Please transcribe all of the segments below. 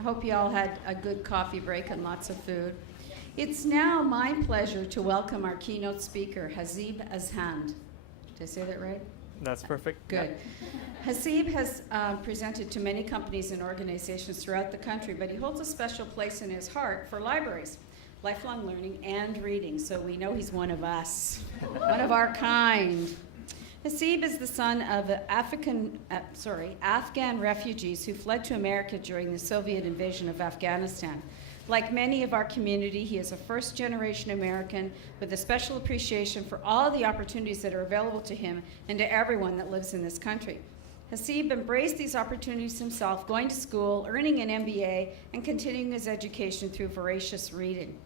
I hope you all had a good coffee break and lots of food. It's now my pleasure to welcome our keynote speaker, Hasib Azhan. Did I say that right? That's perfect. Good. Hasib has presented to many companies and organizations throughout the country, but he holds a special place in his heart for libraries, lifelong learning, and reading. So we know he's one of us, one of our kind. Hasib is the son of Afghan refugees who fled to America during the Soviet invasion of Afghanistan. Like many of our community, he is a first-generation American with a special appreciation for all the opportunities that are available to him and to everyone that lives in this country. Hasib embraced these opportunities himself, going to school, earning an MBA, and continuing his education through voracious reading.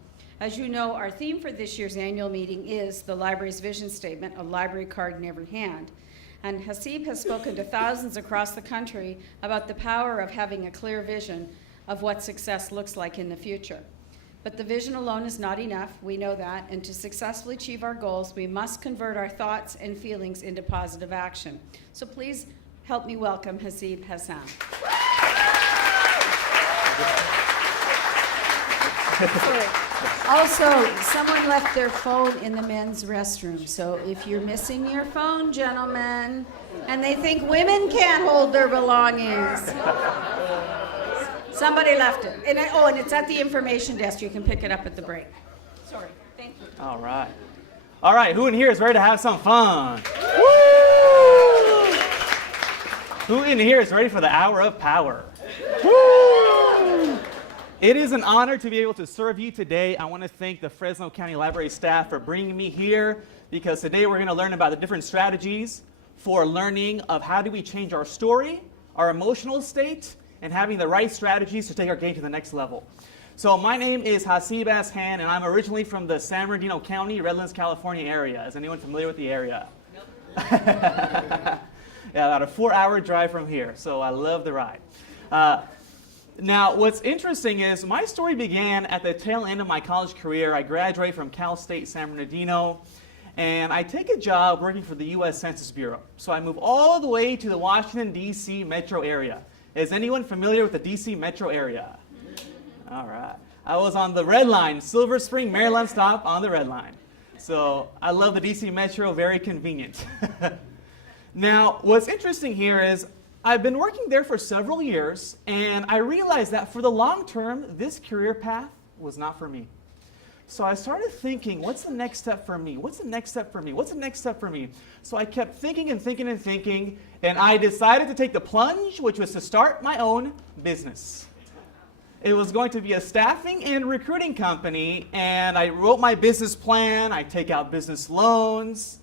As you know, our theme for this year's annual meeting is the library's vision statement, a library card in every hand. And Hasib has spoken to thousands across the country about the power of having a clear vision of what success looks like in the future. But the vision alone is not enough, we know that, and to successfully achieve our goals, we must convert our thoughts and feelings into positive action. So please help me welcome Hasib Azhan. Also, someone left their phone in the men's restroom, so if you're missing your phone, gentlemen, and they think women can't hold their belongings, somebody left it. And it's at the information desk. You can pick it up at the break. Sorry. Thank you. All right. All right. Who in here is ready to have some fun? Woo! Who in here is ready for the hour of power? Woo! It is an honor to be able to serve you today. I want to thank the Fresno County Library staff for bringing me here, because today we're going to learn about the different strategies for learning of how do we change our story, our emotional state, and having the right strategies to take our game to the next level. So my name is Hasib Azhan, and I'm originally from the San Bernardino County, Redlands, California area. Is anyone familiar with the area? Nope. Yeah, about a 4-hour drive from here, so I love the ride. Now, what's interesting is my story began at the tail end of my college career. I graduated from Cal State San Bernardino, and I take a job working for the U.S. Census Bureau. So I move all the way to the Washington, D.C. metro area. Is anyone familiar with the D.C. metro area? All right. I was on the Red Line, Silver Spring, Maryland stop on the Red Line. So I love the D.C. metro, very convenient. Now, what's interesting here is I've been working there for several years, and I realized that for the long term, this career path was not for me. So I started thinking, what's the next step for me? What's the next step for me? What's the next step for me? So I kept thinking and thinking and thinking, and I decided to take the plunge, which was to start my own business. It was going to be a staffing and recruiting company, and I wrote my business plan. I take out business loans.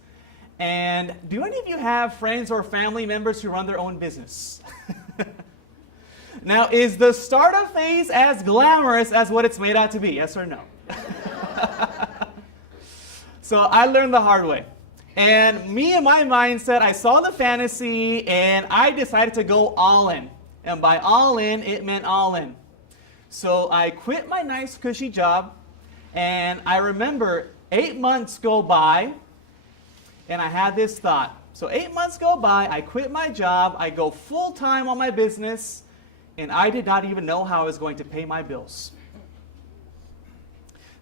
And do any of you have friends or family members who run their own business? Now, is the startup phase as glamorous as what it's made out to be? Yes or no? So I learned the hard way. And me and my mindset, I saw the fantasy, and I decided to go all in. And by all in, it meant all in. So I quit my nice, cushy job, and I remember 8 months go by, and I had this thought. So 8 months go by, I quit my job, I go full-time on my business, and I did not even know how I was going to pay my bills.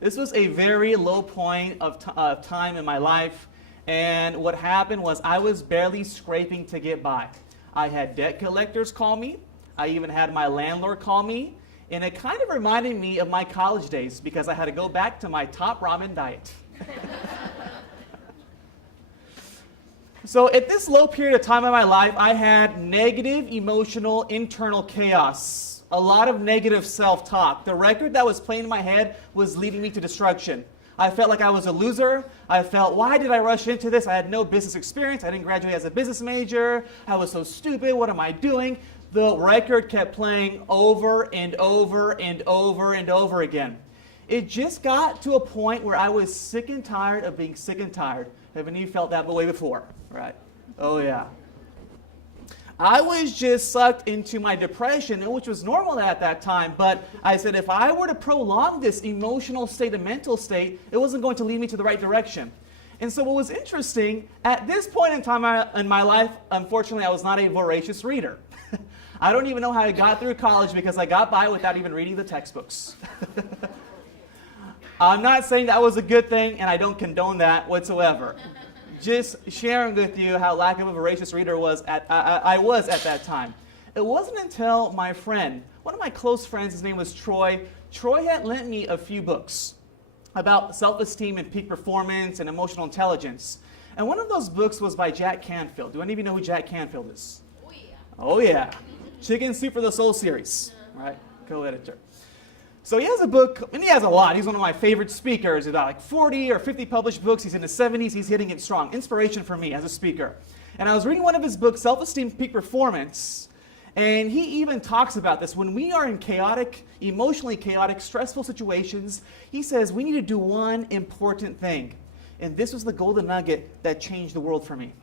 This was a very low point of time in my life, and what happened was I was barely scraping to get by. I had debt collectors call me, I even had my landlord call me, and it kind of reminded me of my college days because I had to go back to my top ramen diet. So at this low period of time in my life, I had negative, emotional, internal chaos, a lot of negative self-talk. The record that was playing in my head was leading me to destruction. I felt like I was a loser. I felt, why did I rush into this? I had no business experience. I didn't graduate as a business major. I was so stupid. What am I doing? The record kept playing over and over and over and over again. It just got to a point where I was sick and tired of being sick and tired. Have any of you felt that way before? Right? Oh, yeah. I was just sucked into my depression, which was normal at that time, but I said if I were to prolong this emotional state and mental state, it wasn't going to lead me to the right direction. And so what was interesting, at this point in time in my life, unfortunately, I was not a voracious reader. I don't even know how I got through college because I got by without even reading the textbooks. I'm not saying that was a good thing, and I don't condone that whatsoever. Just sharing with you how lack of a voracious reader I was at that time. It wasn't until my friend, one of my close friends, his name was Troy. Troy had lent me a few books about self-esteem and peak performance and emotional intelligence. And one of those books was by Jack Canfield. Do any of you know who Jack Canfield is? Oh, yeah. Oh, yeah. Chicken Soup for the Soul series, right? Co-editor. So he has a book, and he has a lot. He's one of my favorite speakers. He's got like 40 or 50 published books. He's in his 70s. He's hitting it strong. Inspiration for me as a speaker. And I was reading one of his books, Self-Esteem, Peak Performance, and he even talks about this. When we are in chaotic, emotionally chaotic, stressful situations, he says we need to do one important thing. And this was the golden nugget that changed the world for me.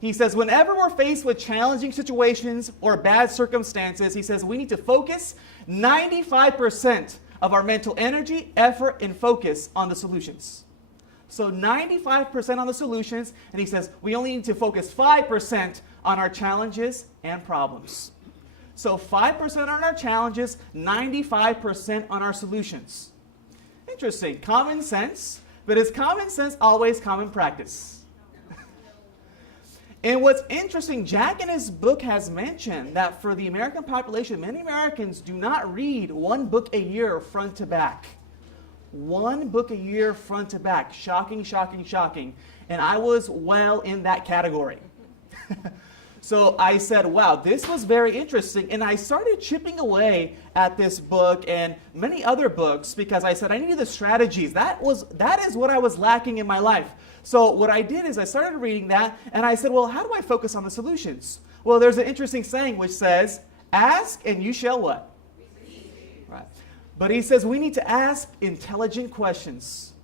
He says, whenever we're faced with challenging situations or bad circumstances, he says we need to focus 95% of our mental energy, effort, and focus on the solutions. So 95% on the solutions, and he says we only need to focus 5% on our challenges and problems. So 5% on our challenges, 95% on our solutions. Interesting. Common sense, but is common sense always common practice? And what's interesting, Jack in his book has mentioned that for the American population, many Americans do not read one book a year front to back. One book a year front to back. Shocking, shocking, shocking. And I was well in that category. So I said, wow, this was very interesting. And I started chipping away at this book and many other books because I said I needed the strategies. That is what I was lacking in my life. So what I did is I started reading that, and I said, well, how do I focus on the solutions? Well, there's an interesting saying which says, ask and you shall what? Receive. Right. But he says we need to ask intelligent questions.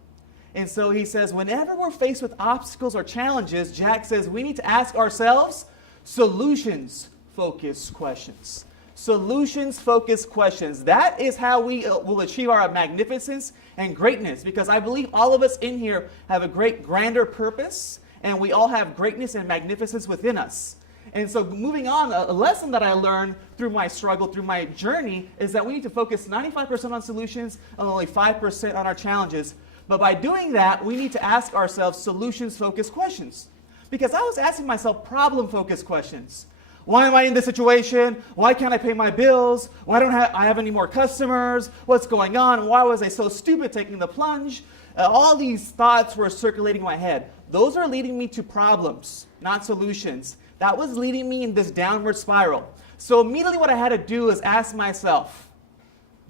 And so he says whenever we're faced with obstacles or challenges, Jack says we need to ask ourselves solutions-focused questions. Solutions-focused questions. That is how we will achieve our magnificence and greatness, because I believe all of us in here have a great grander purpose, and we all have greatness and magnificence within us. And so moving on, a lesson that I learned through my struggle, through my journey, is that we need to focus 95% on solutions and only 5% on our challenges. But by doing that, we need to ask ourselves solutions-focused questions. Because I was asking myself problem-focused questions. Why am I in this situation? Why can't I pay my bills? Why don't I have any more customers? What's going on? Why was I so stupid taking the plunge? All these thoughts were circulating in my head. Those are leading me to problems, not solutions. That was leading me in this downward spiral. So immediately what I had to do is ask myself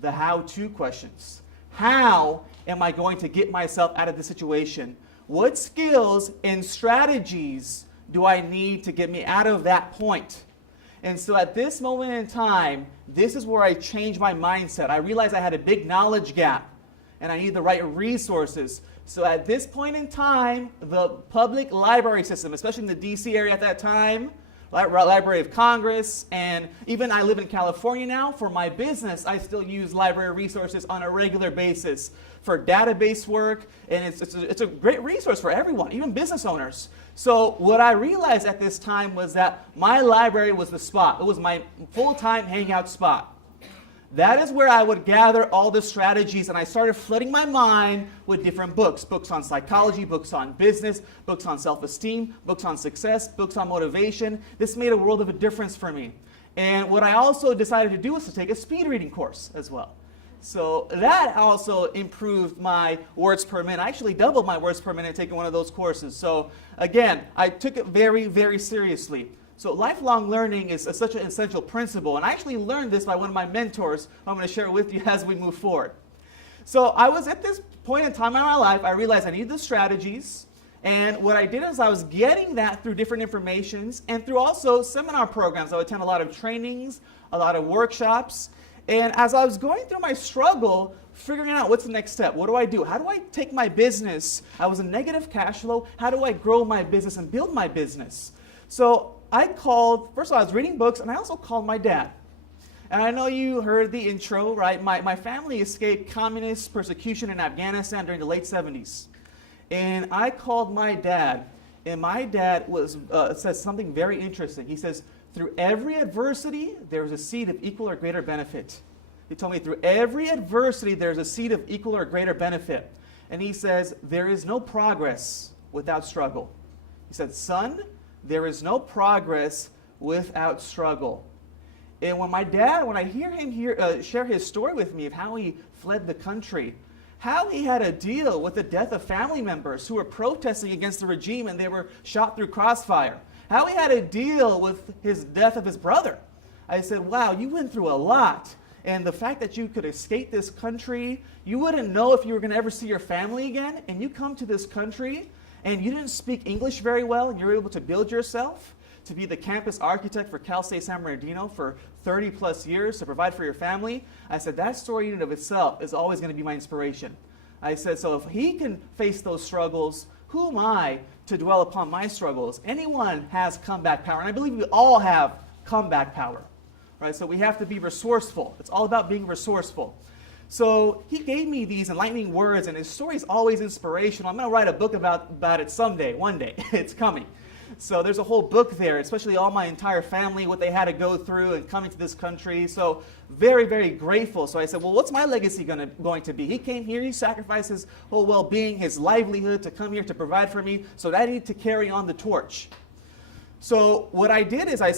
the how-to questions. How am I going to get myself out of this situation? What skills and strategies do I need to get me out of that point? And so at this moment in time, this is where I changed my mindset. I realized I had a big knowledge gap and I need the right resources. So at this point in time, the public library system, especially in the DC area at that time, Library of Congress, and even I live in California now. For my business, I still use library resources on a regular basis for database work, and it's a great resource for everyone, even business owners. So what I realized at this time was that my library was the spot. It was my full-time hangout spot. That is where I would gather all the strategies, and I started flooding my mind with different books. Books on psychology, books on business, books on self-esteem, books on success, books on motivation. This made a world of a difference for me. And what I also decided to do was to take a speed reading course as well. So that also improved my words per minute. I actually doubled my words per minute taking one of those courses. So again, I took it very, very seriously. So lifelong learning is such an essential principle. And I actually learned this by one of my mentors. I'm going to share it with you as we move forward. So I was at this point in time in my life, I realized I needed the strategies. And what I did is I was getting that through different informations and through also seminar programs. I would attend a lot of trainings, a lot of workshops. And as I was going through my struggle, figuring out what's the next step, what do I do? How do I take my business? I was in negative cash flow. How do I grow my business and build my business? So I called, first of all, I was reading books, and I also called my dad. And I know you heard the intro, right? My family escaped communist persecution in Afghanistan during the late 70s. And I called my dad, and my dad says something very interesting. He says, through every adversity, there's a seed of equal or greater benefit. He told me through every adversity, there's a seed of equal or greater benefit. And he says, there is no progress without struggle. He said, son, there is no progress without struggle. And when I hear him share his story with me of how he fled the country, how he had to deal with the death of family members who were protesting against the regime and they were shot through crossfire, how he had to deal with his death of his brother. I said, wow, you went through a lot. And the fact that you could escape this country, you wouldn't know if you were going to ever see your family again, and you come to this country and you didn't speak English very well and you're able to build yourself to be the campus architect for Cal State San Bernardino for 30 plus years to provide for your family. I said, that story in and of itself is always going to be my inspiration. I said, so if he can face those struggles, who am I to dwell upon my struggles? Anyone has comeback power, and I believe we all have comeback power. Right? So we have to be resourceful. It's all about being resourceful. So he gave me these enlightening words, and his story is always inspirational. I'm going to write a book about it someday, one day. It's coming. So there's a whole book there, especially all my entire family, what they had to go through and coming to this country. So very, very grateful. So I said, well, what's my legacy going to be? He came here, he sacrificed his whole well-being, his livelihood to come here to provide for me, so that I need to carry on the torch. So what I did is I